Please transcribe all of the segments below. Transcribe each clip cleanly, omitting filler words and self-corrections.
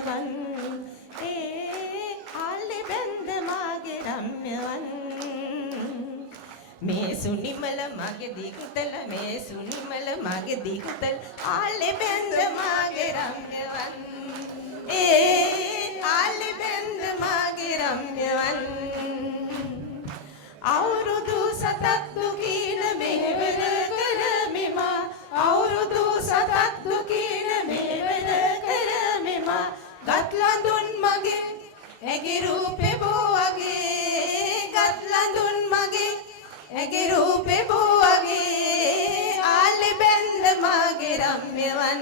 රම්‍යවන් ආලි බැඳ මාගේ රම්‍යවන් මේ සුනිමල මගේ දිගතල මේ සුනිමල මගේ දිගතල ආලි බැඳ මාගේ රම්‍යවන් ආලි බැඳ මාගේ රම්‍යවන් අවුරුදු සතක් දුකින මෙහෙවර කරමෙමා අවුරුදු සතක් දුකින මෙහෙවර කරමෙමා ගත්ලඳුන් මගේ ඇගේ රූපේ බෝවගේ ගත්ලඳුන් මගේ ඇගේ රූපේ බෝවගේ ආලි බැඳ මාගේ රම්‍යවන්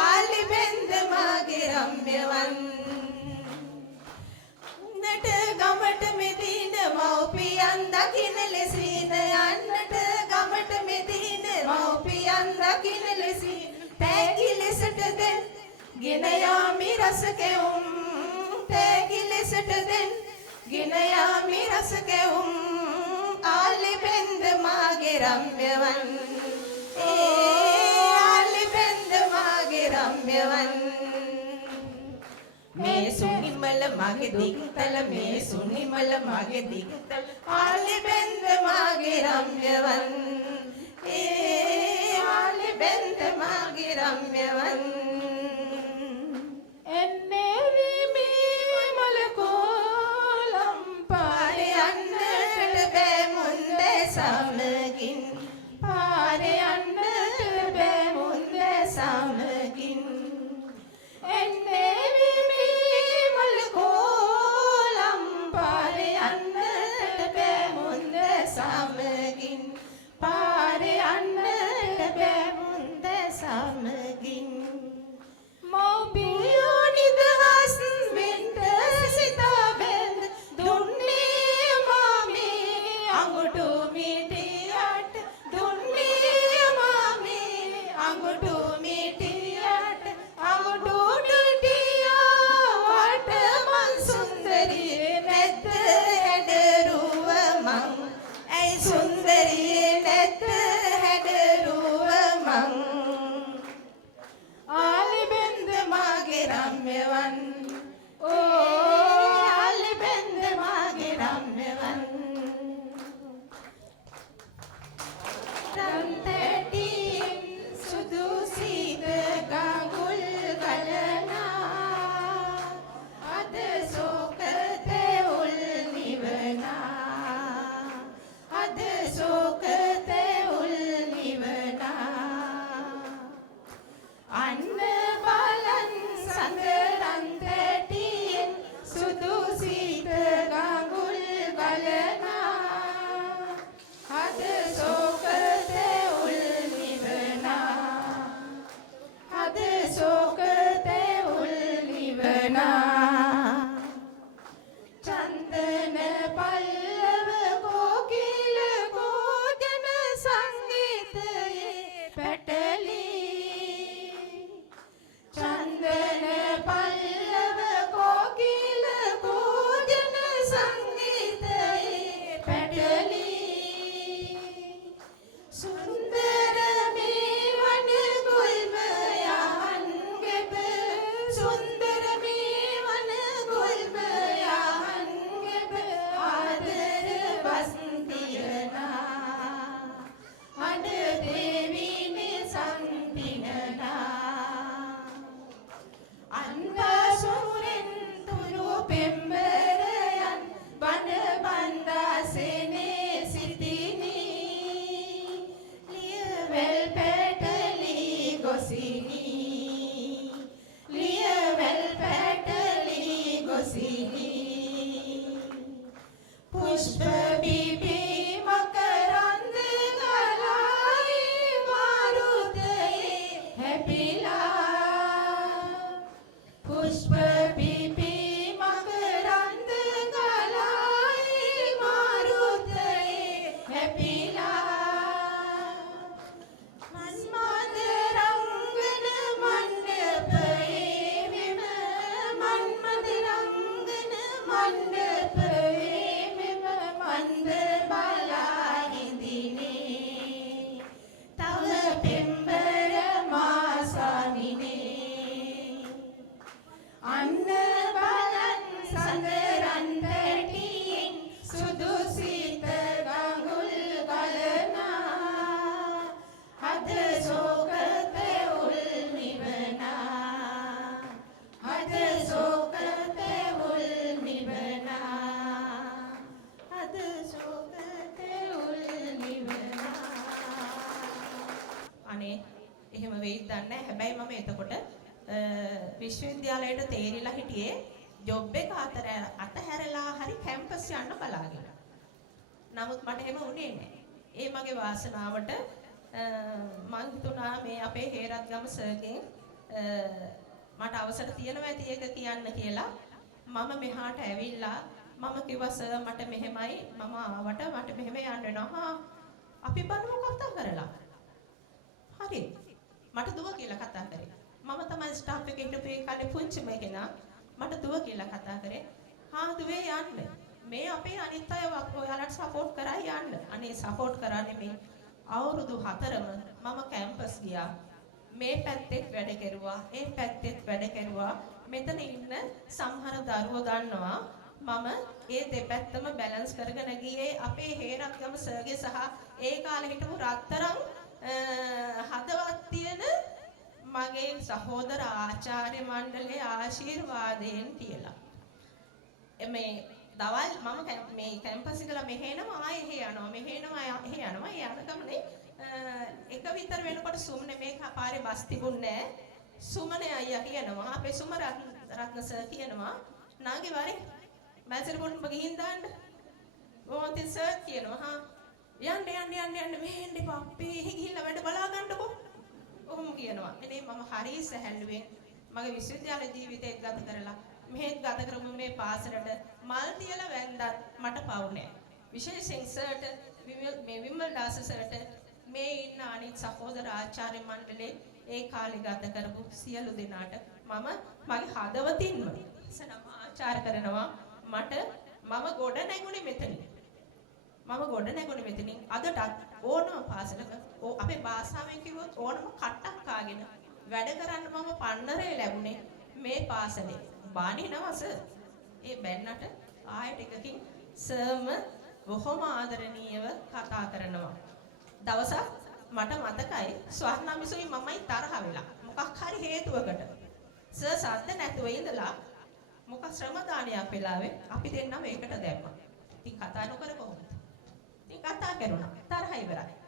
ආලි බැඳ මාගේ රම්‍යවන් ගමට මෙදින මව්පියන් දකින්න ලෙසින් යන්නට ගමට මෙදින මව්පියන් දකින්න ලෙසින් තෑගි ලෙසට දෙන් ගෙන යාමි රස කෙවුම් තෑගි ලෙසට දෙන් ගෙන යාමි රස කෙවුම් ආලි බැඳ මාගේ රම්‍යවන් ආලි බැඳ මාගේ රම්‍යවන් මේ සුනිමල මගේ දිගතල මේ සුනිමල මගේ දිගතල ආලි බැඳ මාගේ රම්‍යවන් ආලි බැඳ මාගේ රම්‍යවන් එන්නේ විමේ මලකෝලම් පාරේ යන්නට බෑ මුන්ද සමගින් පාරේ යන්නට බෑ මුන්ද සමගින් එන්නේ සමගින් පාරේ යන්නට බෑ මුන්ද සමගින් මව්පියෝ නිදහස් වෙන්න සිතා බැඳ දුන්නේ මාමේ අඟුටු මිටියට දුන්නේ මාමේ අඟුටු මිටියට අඟුටු ටුටියා වට මන් සුන්දරියේ නැද්ද හැඩරුව මං सुंदरी नत हैडरुव मं आलि बेंद मागे रम्यवन ओ आलि बेंद मागे रम्यवन रंतटी सुदु सीद गांगुल गलना अद सोकते उल निवना सोकते उल निवना अन्न बालन संदरंतटियन सुदु सीत गांगुल गलना हद सोकते उल निवना हद सोकते उल निवना चंदन पल्लव कोकिल भोजन संगीत ये पटली चंदन पल्लव कोकिल भोजन संगीत ये पटली सुंदर मेवन गुलमयान गेब सुंदर मेवन गुलमयान गेब आदर बसंतियना अड देवी ने संतिनना अनवा सुरेन तुरु पेम्बरयन बन बंदा सेने सितिनी लियवेल पेटली गोसिनी लियवेल पेटली गोसिनी पुष्प बीबी मकरंद गलाई मारुतये हैपिला पुष्प बीबी मकरंद गलाई मारुतये हैपिला मन्मद रंगन मंडपये विम मन्मद रंगन मंडपये विम मंद बालाहि दिने तव पिंबर मासानिने විශ්වවිද්‍යාලයට තේරිලා හිටියේ ජොබ් එක අතහැරලා හරි කැම්පස් යන්න බලාගෙන. නමුත් මට එහෙම වුණේ නැහැ. ඒ මගේ වාසනාවට මම හිතුණා මේ අපේ හේරත්ගම සර්ගෙන් මට අවසර තියෙනවා ඇති ඒක කියන්න කියලා. මම මෙහාට ඇවිල්ලා මම කිව්වා සර් මට මෙහෙමයි මම ආවට මට මෙහෙම යන්න වෙනවා. අපි බලමු කතා කරලා. හරි. මට දුව කියලා කතා කරේ. මම තමයි ස්ටාෆ් එකේ හිටපු ඒ කාලේ පුංචිම කෙනා. මට දුව කියලා කතා කරේ. හා දුවේ යන්න. මේ අපේ අනිත් අය ඔයාලට සපෝට් කරා යන්න. අනේ සපෝට් කරන්නේ මේ අවුරුදු 4ම මම කැම්පස් ගියා. මේ පැත්තෙත් වැඩ කෙරුවා. ඒ පැත්තෙත් වැඩ කෙරුවා. මෙතන ඉන්න සමහර දරුවෝ දන්නවා මම ඒ දෙපැත්තම බැලන්ස් කරගෙන ගියේ අපේ හේරත්ගම සර්ගේ සහ ඒ කාලේ හිටපු රත්තරන් හදවත් තියෙන මගේ සහෝදර ආචාර්ය මණ්ඩලයේ ආශිර්වාදයෙන් කියලා. මේ දවල් මම මේ කැම්පස් එකලා මෙහෙනවා ආයේ එහෙ යනවා මෙහෙනවා එහෙ යනවා ඒ යන ගමනේ එක විතර වෙනකොට සුමනේ මේ පාරේ බස් තිබුණේ නැහැ. සුමනේ අයියා කියනවා අපේ සුම රත්න සර් කියනවා නාගේ වරේ මැසර් පොඩ්ඩක් ගිහින් දාන්න. ඕන්ති සර් කියනවා යන්න මෙහෙන් දෙපා අපේ එහෙ ගිහිල්ලා වැඩ බලා ගන්නකො. ඔහොම කියනවා. එනේ මම හරි සැහැල්ලුවෙන් මගේ විශ්වවිද්‍යාල ජීවිතේ ගත කරලා මෙහෙත් ගත කරමු මේ පාසලට මල් තියලා වැන්දත් මට පවු නැහැ. විශේෂයෙන් සර්ට මේ විමල් දාස සර්ට මේ ඉන්න අනිත් සහෝදර ආචාර්ය මණ්ඩලයේ ඒ කාලේ ගත කරපු සියලු දෙනාට මම මගේ හදවතින්ම සනම ආචාර්ය කරනවා. මම ගොඩ නැගුණේ මෙතනින්. අදටත් ඕනම පාසලක අපේ භාෂාවෙන් කිව්වොත් ඕනම කට්ටක් කාගෙන වැඩ කරන්න මම පන්නරේ ලැබුණේ මේ පාසලේ. බානිනවා සර්. ඒ බැන්නට ආයෙත් එකකින් සර්ම බොහොම ආදරණීයව කතා කරනවා. දවසක් මට මතකයි ස්වර්ණමිසුයි මමයි තරහ වෙලා. මොකක් හරි හේතුවකට. සර් සද්ද නැතුව ඉඳලා මොකක් ශ්‍රම දානයක් වෙලාවේ අපි දෙන්නම ඒකට දැම්මා. ඉතින් කතා නොකර කොහොමද? ඉතින් කතා කරුණා. තරහ ඉවරයි.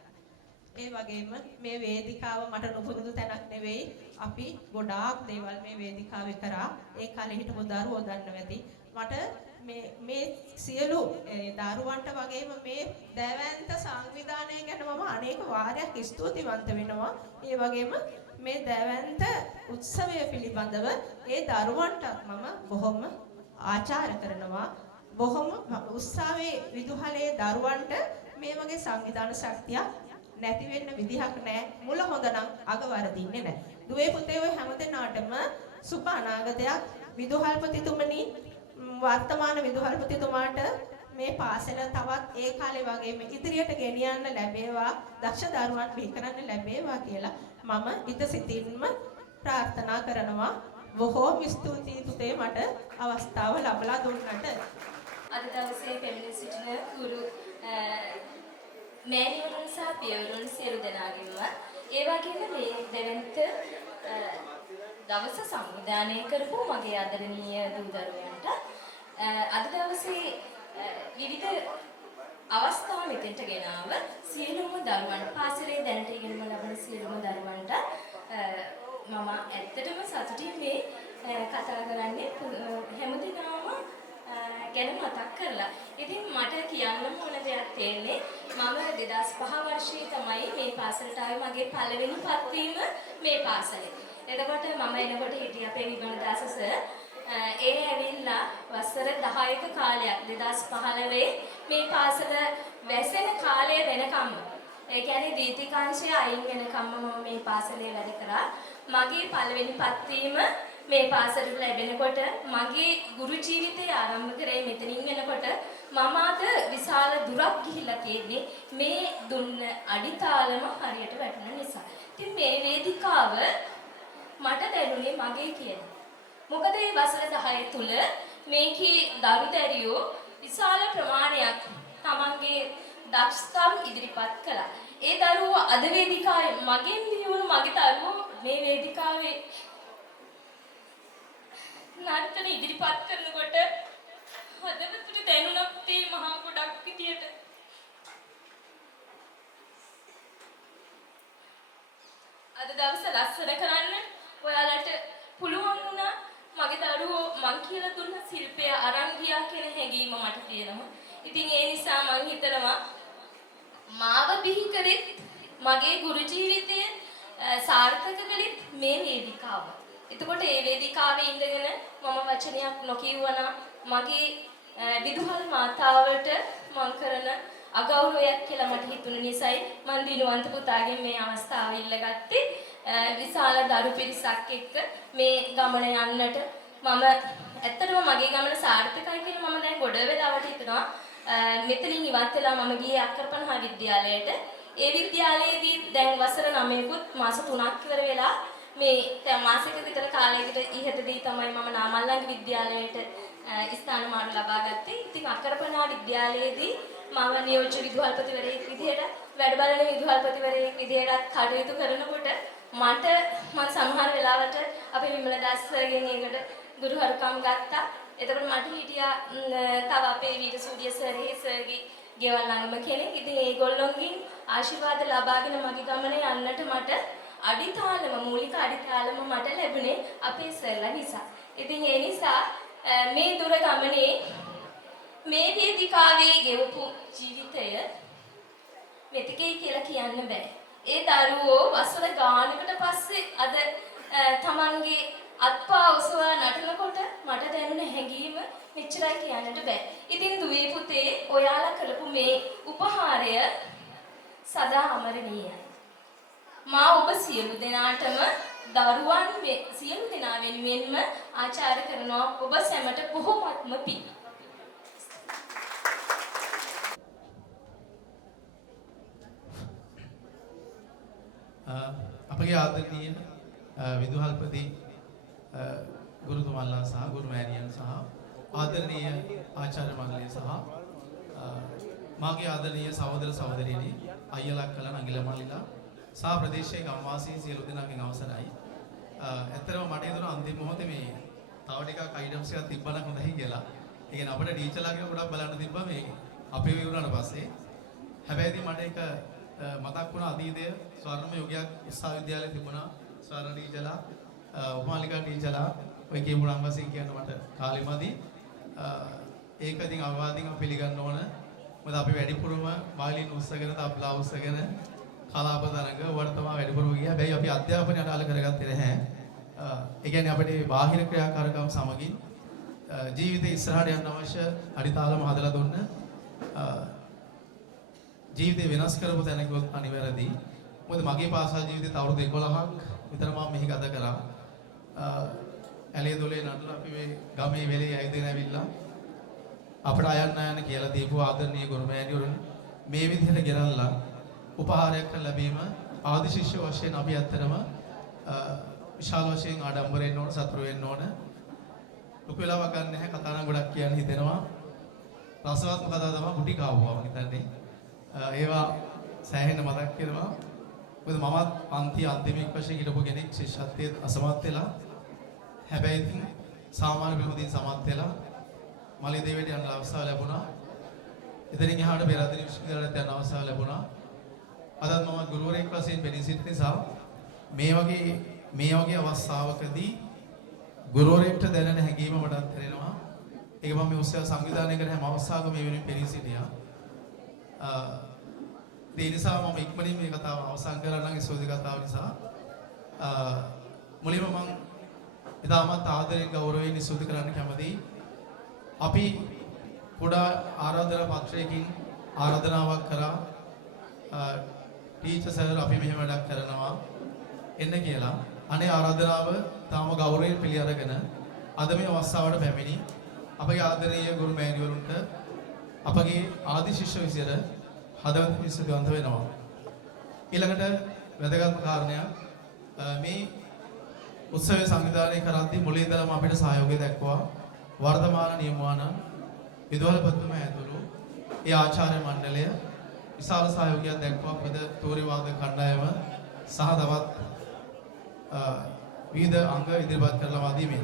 ඒ වගේම මේ වේදිකාව මට නොපුරුදු තැනක් නෙවෙයි. අපි ගොඩාක් දේවල් මේ වේදිකාවේ කරා. ඒ කාලේ හිටපු දරුවෝ දන්නව ඇති. මට මේ සියලු දරුවන්ට වගේම මේ දැවැන්ත සංවිධානය ගැන මම අනේක වාරයක් ස්තුතිවන්ත වෙනවා. ඒ වගේම මේ දැවැන්ත උත්සවය පිළිබඳව ඒ දරුවන්ටත් මම බොහොම ආචාර්ය කරනවා. බොහොම උත්සවයේ විදුහලේ දරුවන්ට මේ වගේ සංවිධාන ශක්තියක් නැති වෙන්න විදිහක් නැහැ. මුල හොඳ නම් අග වරදින්නේ නැහැ. දුවේ පුතේ ඔය හැමදෙනාටම සුබ අනාගතයක්. විදුහල්පතිතුමනි වර්තමාන විදුහල්පතිතුමාට මේ පාසල තවත් ඒ කාලේ වගේම ඉදිරියට ගෙනියන්න ලැබේවා. දක්ෂ දරුවන් බිහි කරන්න ලැබේවා කියලා මම හිත සිතින්ම ප්‍රාර්ථනා කරනවා. බොහෝම ස්තුතියි පුතේ මට අවස්ථාව ලැබලා දුන්නට. අද දවසේ පැමිණ සිටින ගුරු මෑණිවරුන් සහ පියවරුන් සියලු දෙනාගේම ඒ වගේම මේ දෙවන්ත දවස සංවිධානය කරපු මගේ ආදරණීය දූ දරුවන්ට අද දවසේ විවිධ අවස්ථා මෙතෙන්ට ගෙනාව සියලුම දරුවන් පාසලේ දැනට ඉගෙනම ලබන සියලුම දරුවන්ට මම ඇත්තටම සතුටින් මේ කතා කරන්නේ හැමදෙනාම ගැන මතක් කරලා. ඉතින් මට කියන්නම ඕන දෙයක් තියෙන්නේ මම 2005 වර්ෂයේ තමයි මේ පාසලට ආවේ මගේ පළවෙනි පත්වීම මේ පාසලේ. එතකොට මම එනකොට හිටිය අපේ විමල දාස සර් ඒ ඇවිල්ලා වසර 10ක කාලයක් 2015 මේ පාසල වැසෙන කාලය වෙනකම්ම ඒ කියන්නේ දීතිකාංශය අයින් වෙනකම්ම මම මේ පාසලේ වැඩ කරා. මගේ පළවෙනි පත්වීම මේ පාසලට ලැබෙනකොට මගේ ගුරු ජීවිතය ආරම්භ කරේ මෙතනින් වෙනකොට මම අද විශාල දුරක් ගිහිල්ලා තියෙන්නේ මේ දුන්න අඩිතාලම හරියට වැටුණ නිසා. ඉතින් මේ වේදිකාව මට දැනුනේ මගේ කියලා. මොකද මේ වසර 10 තුල මේකේ දරුදැරියෝ විශාල ප්‍රමාණයක් තමන්ගේ දක්ෂතාව ඉදිරිපත් කළා. ඒ දරුවෝ අද වේදිකාවේ මගෙන් දියුණු මගේ දරුවෝ මේ වේදිකාවේ නර්තන ඉදිරිපත් කරනකොට හදවතට දැනුණා තේ මහා ගොඩක් විදියට. අද දවස ලස්සන කරන්න ඔයාලට පුළුවන් වුණා මගේ දරුවෝ මං කියලා දුන්න ශිල්පය අරන් ගියා කියන හැඟීම මට තියෙනවා. ඉතින් ඒ නිසා මං හිතනවා මාව බිහි කරෙත් මගේ ගුරු ජීවිතය සාර්ථක කළෙත් මේ වේදිකාව. එතකොට මේ වේදිකාවේ ඉඳගෙන මම වචනයක් නොකියුවනම් මගේ විදුහල් මාතාවට මං කරන අගෞරවයක් කියලා මට හිතුන නිසායි මං දිනුවන්ත පුතාගෙන් මේ අවස්ථාව ඉල්ලගත්තේ. විශාල දරු පිරිසක් එක්ක මේ ගමන යන්නට මම ඇත්තටම මගේ ගමන සාර්ථකයි කියලා මම දැන් ගොඩ වෙලාවට හිතනවා. මෙතනින් ඉවත් වෙලා මම ගියේ අක්කරපනහ විද්‍යාලයට. ඒ විද්‍යාලයේදී දැන් වසර 9කුත් මාස 3ක් ඉවර වෙලා මේ මාසයක විතර කාලයකට ඉහතදී තමයි මම නාමල්ලංග විද්‍යාලයට ස්ථාන මාරු ලබා ගත්තේ. ඉතින් අක්කරපනහ විද්‍යාලයේදී මම නියෝජ්‍ය විදුහල්පතිවරයෙක් විදිහට වැඩ බලන විදුහල්පතිවරයෙක් විදිහට කටයුතු කරනකොට මට මම සමහර වෙලාවට අපේ විමලදාස් සර්ගෙන් ඒකට ගුරුහරුකම් ගත්තා. එතකොට මට හිටියා තව අපේ වීර සූර්ය සර්ගේ ගෙවල් ළඟම කෙනෙක්. ඉතින් ඒගොල්ලොන්ගෙන් ආශිර්වාද ලබාගෙන මගේ ගමන යන්නට මට මූලික අඩිතාලම මට ලැබුණේ අපේ සර්ලා නිසා. ඉතින් ඒ නිසා මේ දුර ගමනේ මේ වේදිකාවේ ගෙවපු ජීවිතය මෙතකයි කියලා කියන්න බෑ. ඒ දරුවෝ වසර ගානකට පස්සේ අද තමන්ගේ අත්පා ඔසවා නටනකොට මට දැනුණ හැඟීම මෙච්චරයි කියන්නට බෑ. ඉතින් දුවේ පුතේ ඔයාලා කරපු මේ උපහාරය සදා අමරණීයයි. මා ඔබ සියලු දෙනාටම දරුවන් සියලු දෙනා වෙනුවෙන්ම ආචාර කරනවා ඔබ සැමට බොහොමත්ම පිං. අපගේ ආදරණීය විදුහල්පති ගුරුතුමන්ලා සහ ගුරුමෑණියන් සහ ආදරණීය ආචාර්ය මණ්ඩලය සහ මාගේ ආදරණීය සහෝදර සහෝදරියනි අයියලා කළා නංගිලා මල්ලිලා සහ ප්‍රදේශයේ ගම්වාසී සියලු දෙනාගෙන් අවසරයි. ඇත්තටම මට හිතුණා අන්තිම මොහොතේ මේ තව ටිකක් අයිටම්ස් එකක් තිබ්බනම් හොඳයි කියලා. ඒ කියන්නේ අපිට ටීචර්ලාගෙන ගොඩක් බලන්න තිබ්බා මේ අපේ විවරණ පස්සේ. හැබැයි ඉතින් මට ඒක මතක් වුණා අතීතයේ ස්වර්ණම යුගයක් විශ්වවිද්‍යාලයේ තිබුණා. ස්වර්ණ ටීචර්ලා උපමාලිකා ටීචර්ලා ඔය කියපු නම් වශයෙන් කියන්න මට කාලෙමදී ඒක ඉතින් අවවාදින්ව පිළිගන්න ඕන. මොකද අපි වැඩිපුරම වයලින් උස්සගෙන තබ්ලා උස්සගෙන කලාප තරඟ වර්තමාන වැඩිපුරම ගියා. හැබැයි අපි අධ්‍යාපනය අඩාල කරගත්තේ නැහැ. ඒ කියන්නේ අපේ බාහිර ක්‍රියාකාරකම් සමගින් ජීවිතේ ඉස්සරහට යන්න අවශ්‍ය අඩිතාලම හදලා දුන්න ජීවිතේ වෙනස් කරපු තැනක අනිවාර්යදී. මොකද මගේ පාසල් ජීවිතේ අවුරුදු 11ක් විතර මම මෙහි ගත කරා. ඇලේ දොලේ නටලා අපි මේ ගමේ වෙලේ ඇවිදගෙන ඇවිල්ලා අපට අයන්න කියලා දීපු ආදරණීය ගුරුමෑණිවරුන් මේ විදිහට ගෙනල්ලා උපහාරයක් ලැබීම ආදි ශිෂ්‍ය වශයෙන් අපි ඇත්තටම විශාල වශයෙන් ආඩම්බරෙන්න ඕන සතුරු වෙන්න ඕන. ලොකු වෙලාවක් ගන්න නැහැ කතා නම් ගොඩක් කියන්න හිතෙනවා. රසවත්ම කතා තමයි පුටි කාවුවා මම හිතන්නේ. ඒවා සෑහෙන මතක් කරනවා. මොකද මමත් පන්ති අන්තිමයක් වශයෙන් හිටපු කෙනෙක් ශිෂ්‍යත්වයේ අසමත් වෙලා හැබැයි ඉතින් සාමාන්‍ය ප්‍රමුදින් සමත් වෙලා මලේ දෙවියට යන අවස්ථාව ලැබුණා. එතනින් එහාට පෙරදින විශ්වවිද්‍යාලයට යන අවස්ථාව ලැබුණා. අදත් මම ගුරුවරයෙක් වශයෙන් පෙනී සිටින නිසා මේ වගේ අවස්ථාවකදී ගුරුවරයෙක්ට දැනෙන හැඟීම මටත් දැනෙනවා. ඒක මම මේ උත්සව සංවිධානය කරන හැම අවස්ථාවකම මේ වෙනුවෙන් පෙනී සිටියා. ඒ නිසා මම ඉක්මනින් මේ කතාව අවසන් කරන්න ඉස්සෝදි කතාව නිසා මුලින්ම මම ඉතාමත් ආදරයෙන් ගෞරවයෙන් ඉස්සෝදි කරන්න කැමතියි. අපි පොඩා ආරාධනා පත්‍රයකින් ආරාධනාවක් කරා ටීචර් සර් අපි මෙහෙම වැඩක් කරනවා එන්න කියලා. අනේ ආරාධනාව තාම ගෞරවයෙන් පිළි අරගෙන අද මේ අවස්ථාවට පැමිණි අපගේ ආදරණීය ගුරු මෑණිවරුන්ට අපගේ ආදි ශිෂ්‍ය විසියට හදවතින් ස්තුතිවන්ත වෙනවා. ඊළඟට වැදගත්ම කාරණයක් මේ උත්සවය සංවිධානය කරද්දී මුලින් ඉඳලම අපිට සහයෝගය දක්වවා වර්තමාන නියමුවාණන් විදුහල්පතිතුමා ඇතුළු ඒ ආචාර්ය මණ්ඩලය විශාල සහයෝගයක් දක්වවා පද තෝරිවාද කණ්ඩායම සහ තවත් විවිධ අංග ඉදිරිපත් කරලා වාදීමේ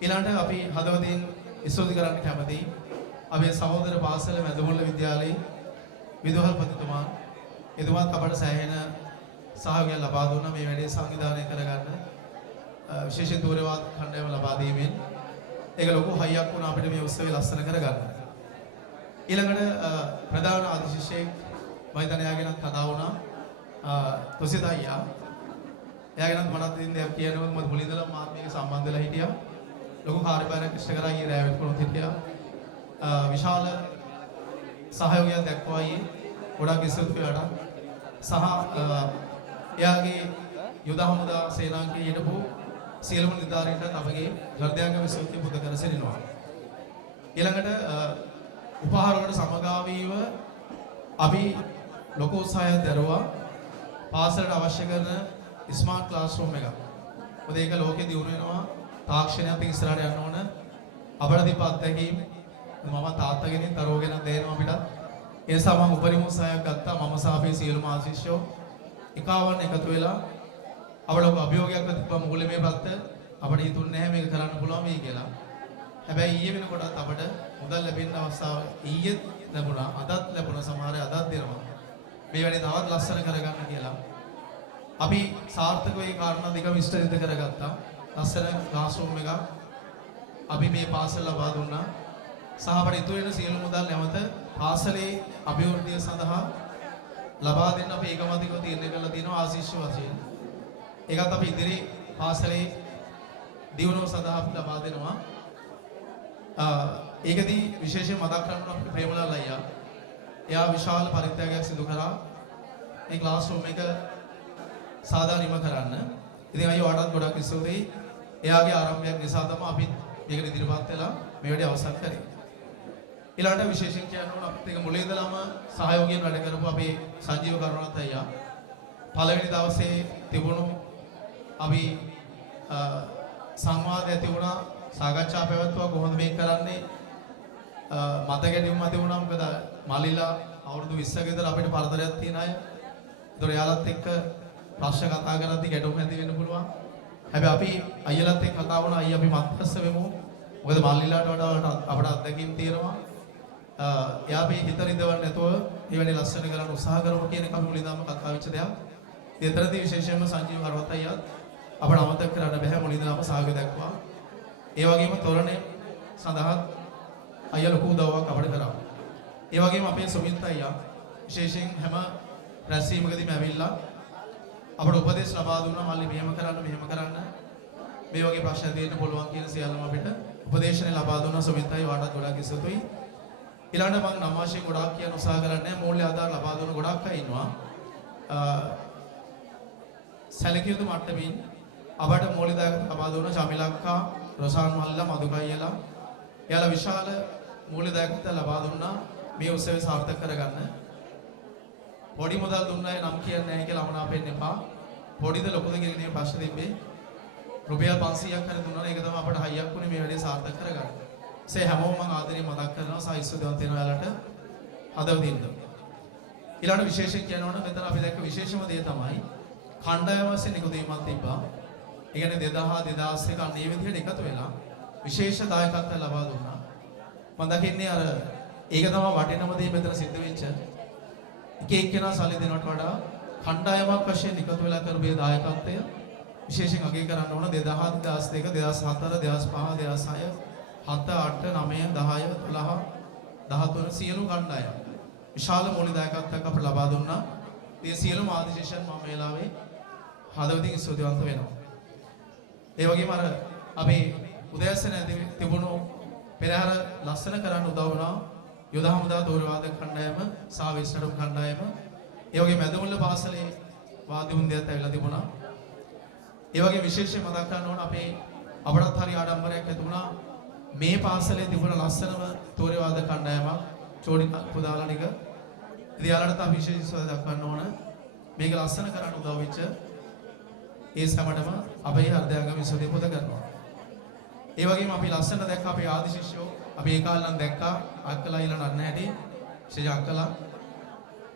ඊළඟට අපි හදවතින් ස්තුති කරන්න කැමතියි අපේ සහෝදර පාසල මැදමුල්ල විද්‍යාලයේ විදුහල්පතිතුමා එතුමාත් අපට සෑහෙන සහයෝගයක් ලබා දුන්නා මේ වැඩේ සංවිධානය කරගන්න. විශේෂ දූරවාද ඛණ්ඩායම ලබා දීමෙන් ඒක ලොකු හයියක් වුණා අපිට මේ උත්සවය ලස්සන කරගන්න. ඊළඟට ප්‍රධාන අධිශිෂ්‍යයෙක් වෛද්‍යනයාගෙන් කතා වුණා තොසිත අයියා. එයාගෙන් මනත් ඉතින් දෙයක් කියනවා මොකද මුලින් ඉඳලා මාත් මේක සම්බන්ධ වෙලා හිටියා. ලොකු කාර්යභාරයක් ඉෂ්ට කරා ඊයේ රැ වෙනකොට හිටියා. විශාල සහයෝගයක් දක්වා ඊයේ ගොඩක් ඉස්සුත්වලට සහ එයාගේ යුද හමුදා සේනාංකයේ හිටපු සියලුම නිලධාරීන්ට අපගේ හෘදයාංගම විශ්වවිද්‍යාලය පුද කර සිටිනවා. ඊළඟට උපහාරවලට සමගාමීව අපි ලොකු උත්සාහයක් දරුවා පාසලට අවශ්‍ය කරන ස්මාර්ට් ක්ලාස්රූම් එකක්. මොකද ඒක ලෝකෙ දියුණු වෙනවා තාක්ෂණයත් ඉස්සරහට යන්න ඕන. අපිට තිබ්බ අත්දැකීම් මම තාත්තගෙනින් දරුවෝගෙන දෙනවා අපිට. ඒ නිසා මම උපරිම උත්සාහයක් ගත්තා. මම සහ අපේ සියලුම ආශිෂ්‍යෝ එකවන් එකතු වෙලා අපිට අභියෝගයක් තිබ්බා මූලිකමේ පැත්ත අපිට හිතුන්නේ නැහැ මේක කරන්න පුළුවන් වෙයි කියලා. හැබැයි ඊයේ වෙනකොටත් අපිට මුදල් ලැබෙන්න අවස්ථාව ඊයේ ලැබුණා. අදත් ලැබුණා. සමහර අය අදත් දෙනවා. මේ වැඩේ තවත් ලස්සන කරගන්න කියලා. අපි සාර්ථකව ඒ කාරණා දෙකම ඉෂ්ට කරගත්තා. ලස්සන ක්ලාස්රූම් එකක් අපි මේ පාසල ලබා දුන්නා. සහ අපිට ඉතුරු වෙන සියලු මුදල් නැවත පාසලේ අභිවෘද්ධිය සඳහා ලබා දෙන්න අපි ඒකමතිකව තීරණය කරලා තියෙනවා ආශිෂ්‍ය වශයෙන්. ඒකත් අපි ඉදිරි පාසලේ දියුණුව සඳහා අපි ලබා දෙනවා. ඒකදී විශේෂයෙන් මතක් කරන්න අපේ ප්‍රේමලාල් අයියා. එයා විශාල පරිත්‍යාගයක් සිදු කරා මේ ක්ලාස්රූම් එක සාධාරණීම කරන්න. ඉතින් අයියෝ වඩාත් ගොඩක් ස්තුතියි. එයාගේ ආරම්භයක් නිසා තමයි අපි මේකට ඉදිරිපත් වෙලා මේ වැඩේ අවසන් කරේ. ඊළඟට විශේෂයෙන් කියන්න ඕන අපිත් එක මුලින් ඉඳලාම සහයෝගයෙන් වැඩ කරපු අපේ සංජීව කරුණාත් අයියා පළවෙනි දවසේ තිබුණු අපි සංවාදය ඇති වුණා සාකච්ඡා පැවැත්වුවා කොහොමද මේක කරන්නේ මතකෙදිම ඇති වුණා මොකද මල්ලිලා අවුරුදු 20ක විතර අපිට පරතරයක් තියෙන අය. ඒතොර යාලත් එක්ක ප්‍රශ්න කතා කරද්දී ගැටුම් ඇති වෙන්න පුළුවන්. හැබැයි අපි අයියලත් එක්ක කතා වුණා අයියා අපි මත්ස්ස වෙමු. මොකද මල්ලිලාට වඩා අපට අත්දැකීම් තියෙනවා. එයා මේ හිත රිදවන්න නැතුව මේ වැඩේ ලස්සන කරන්න උත්සාහ කරමු කියන එක අපි මුලින්දම කතා වෙච්ච දෙයක්. ඊතරදී විශේෂයෙන්ම සංජීව කරවත් අයියාත් අපට අමතක කරන්න බෑ මුලින්දම සහයෝගය දක්වා. ඒ වගේම තොරණේ සඳහා අයියා ලොකු උදව්වක් අපට කරා. ඒ වගේම අපේ සුමිත් අයියා විශේෂයෙන් හැම රැස්වීමකදීම ඇවිල්ලා අපට උපදෙස් ලබා දුන්නා මල්ලි මෙහෙම කරන්න මේ වගේ ප්‍රශ්න දෙන්න පුළුවන් කියන සියල්ලම අපිට උපදේශන ලබා දුන්නා සුමිත් අයියා වාටත් ගොඩක් ස්තුතියි. ඊළඟට මම නම් වශයෙන් ගොඩාක් කියන උත්සාහ කරන්නේ මූල්‍ය ආධාර ලබා දුන්න ගොඩක් අය ඉන්නවා. සැලකිය යුතු මට්ටමින් අපට මූල්‍යදායක ලබා දුන්න චමිලක්කා රොසාන් මල්ලා මදුකයියලා එයාලා විශාල මූල්‍යදායකත්වය ලබා දුන්නා මේ උත්සවය සාර්ථක කරගන්න. පොඩි මුදල් දුන්නා නම් කියන්නේ නැහැ කියලා අමනාපෙන්න එපා. පොඩිද ලොකුද කියන මේ ප්‍රශ්න තිබ්බේ. රුපියල් 500ක් හරි දුන්නා නම් ඒක තමයි අපට හයියක් වුණේ මේ වැඩේ සාර්ථක කරගන්න. ඒ හැමෝම මම ආදරේ මතක් කරනවා සාහිත්‍යවන්ත වෙන ඔයාලට හදවතින්ද. ඊළඟ විශේෂයෙන් කියනවනම් මෙතන අපි දැක්ක විශේෂම දේ තමයි ඛණ්ඩායම වශයෙන් එකතු වීමක් තිබ්බා. ඒ කියන්නේ 2000 2001 අන්න මේ විදිහට එකතු වෙලා විශේෂ දායකත්වය ලබා දුන්නා. මම දකින්නේ අර ඒක තමයි වටිනම දේ මෙතන සිද්ධ වෙච්ච. එක එක්කෙනා සල්ලි දෙනවට වඩා ඛණ්ඩායමක් වශයෙන් එකතු වෙලා කරපු මේ දායකත්වය විශේෂයෙන් අගය කරන්න ඕන 2000 2002 2004 2005 2006 7 8 9 10 12 13 සියලු ඛණ්ඩායම් විශාල මූලිකදායකත්වයක් අපට ලබා දුන්නා. මේ සියලු ආදිශේෂයන් මම වේලාවේ හදවතින් ස්තුතිවන්ත වෙනවා. ඒ වගේම අර අපි උදෑසන තිබුණු පෙරහැර ලස්සන කරන්න උදව් වුණා යුද හමුදා දෝරවාදක ඛණ්ඩායම සහ විශ්නඩම් ඛණ්ඩායම. ඒ වගේම මැදමුල්ල පාසලේ වාද්‍ය වෘන්දයත් ඇවිල්ලා තිබුණා. ඒ වගේ විශේෂයෙන් මතක් කරන්න ඕන අපටත් හරි ආඩම්බරයක් ඇති වුණා මේ පාසලේ තිබුණ ලස්සනම තෝරවාද ඛණ්ඩායමක් චෝඩි පුදාලනික. ඉතින් යාලට අපි විශේෂව දක්වන්න ඕන මේක ලස්සන කරන්න උදව් වෙච්ච ඒ සමඩම අපේ හෘදයාංගම විශ්වවිද්‍යාලය පොත කරනවා. ඒ වගේම අපි ලස්සන දැක්ක අපේ ආදි ශිෂ්‍යෝ අපි ඒ කාලේ නම් දැක්කා අක්කලා ඊළඟ අන්න හැටි ශිෂ්‍ය අක්කලා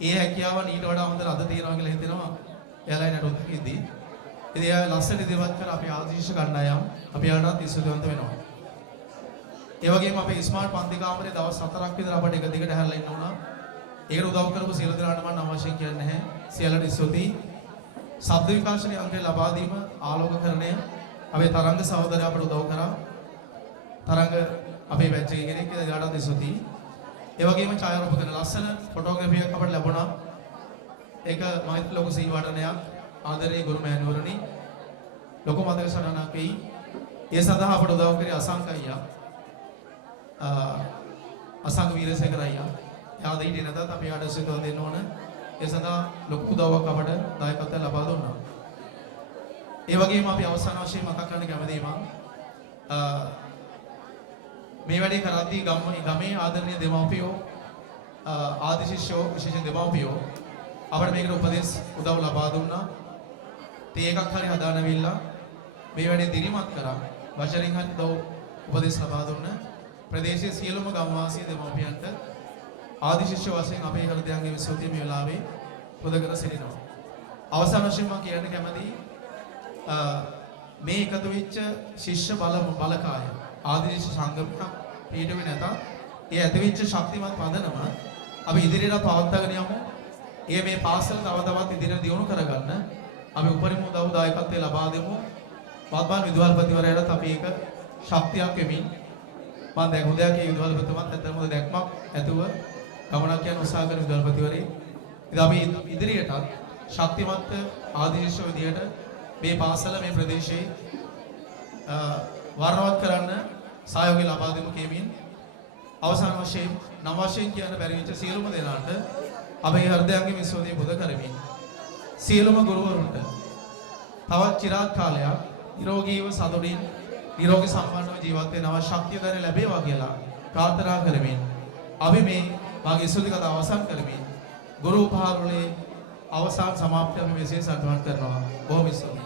ඒ හැකියාවන් ඊට වඩා හොඳට අද තියෙනවා කියලා හිතෙනවා එයාලා නඩොත් කිව්දී. ඉතින් එයා ලස්සන ඉදිරිපත් කර අපි ආදි ශිෂ්‍ය කණ්ඩායම් අපි යාලට ස්තුතිවන්ත වෙනවා. ඒ වගේම අපේ ස්මාර්ට් පන්ති කාමරේ දවස් 4ක් විතර අපිට එක දිගට හැරලා ඉන්න උනා. ඒකට උදව් කරපු සියලු දෙනාට මම අවශ්‍යයි කියන්නේ නැහැ. සියලුට ස්තුතියි. ශබ්ද විකාශනයේ අංගය ලබා දීම, ආලෝකකරණය, අපේ තරංග සහෝදරයා අපට උදව් කරා. තරංග අපේ බැච් එකේ කෙනෙක් එදාට දෙසුති. ඒ වගේම ඡායාරූප කරන ලස්සන ෆොටෝග්‍රැෆි එකක් අපට ලැබුණා. ඒක මහිත ලොකු සීවටනයක් ආදරණීය ගුරු මෑණිවරණි. ලොකු මතක සටහනක් වෙයි. ඒ සඳහා අපට උදව් කරේ අසංක අයියා. අසංක වීරසේකර අයියා. එයා දෙයිට නැතත් අපි ආදර්ශකව දෙන්න ඕන. ඒ සඳහා ලොකු උදව්වක් අපට දායකත්වය ලබා දුන්නා. ඒ වගේම අපි අවසාන වශයෙන් මතක් කරන්න කැමතියි මම මේ වැඩේ කරද්දී ගමේ ආදරණීය දෙමව්පියෝ ආදි ශිෂ්‍යෝ විශේෂයෙන් දෙමව්පියෝ අපිට මේකට උපදෙස් උදව් ලබා දුන්නා. තේ එකක් හරි හදානවිල්ලා මේ වැඩේ දිරිමත් කරා. වචරින් හරි උපදෙස් ලබා දුන්න ප්‍රදේශයේ සියලුම ගම්වාසී දෙමව්පියන්ට ආදි ශිෂ්‍ය වශයෙන් අපේ හෘදයාංගයේ විශ්වතිය මේ වෙලාවේ පොද කර සිටිනවා. අවසාන වශයෙන් මම කියන්න කැමතියි මේ එකතු වෙච්ච ශිෂ්‍ය බලකාය ආදි ශිෂ්‍ය සංගමයක් පිටුවේ නැත. ඒ ඇතිවෙච්ච ශක්තිමත් පදනම අපි ඉදිරියට පවත්වාගෙන යමු. ඒ මේ පාසල තව තවත් ඉදිරියට දියුණු කරගන්න අපි උපරිම උදව් දායකත්වය ලබා දෙමු. වත්මන් විදුහල්පතිවරයාට අපි ඒක ශක්තියක් වෙමින් මම දැන් උදෑකේ විදුහල්පතිතුමාත් ඇත්තටම හොඳ දැක්මක් ඇතුව ගමනක් යන උත්සාහ කරන විදුහල්පතිවරේ. ඉතින් අපි ඉදිරියටත් ශක්තිමත් ආදි ශිෂ්‍ය විදියට මේ පාසල මේ ප්‍රදේශයේ වර්ණවත් කරන්න සහයෝගය ලබා දෙමු කියමින් අවසාන වශයෙන් නම් වශයෙන් කියන්න බැරි වෙච්ච සියලුම දෙනාට අපේ හෘදයාංගයේ විශ්වෝදේ බුද කරමින් සියලුම ගුරුවරුන්ට තවත් චිරාත් කාලයක් නිරෝගීව සතුටින් නිරෝගී සම්පන්නව ජීවත් වෙන්න අවශ්‍ය ශක්තිය දැන ලැබේවා කියලා ප්‍රාර්ථනා කරමින් අපි මේ මාගේ ඉස්සුති කතාව අවසන් කරමින් ගුරු උපහාර වලේ අවසාන සමාප්තිය අපි මෙසේ සටහන් කරනවා. බොහොම ස්තුතියි.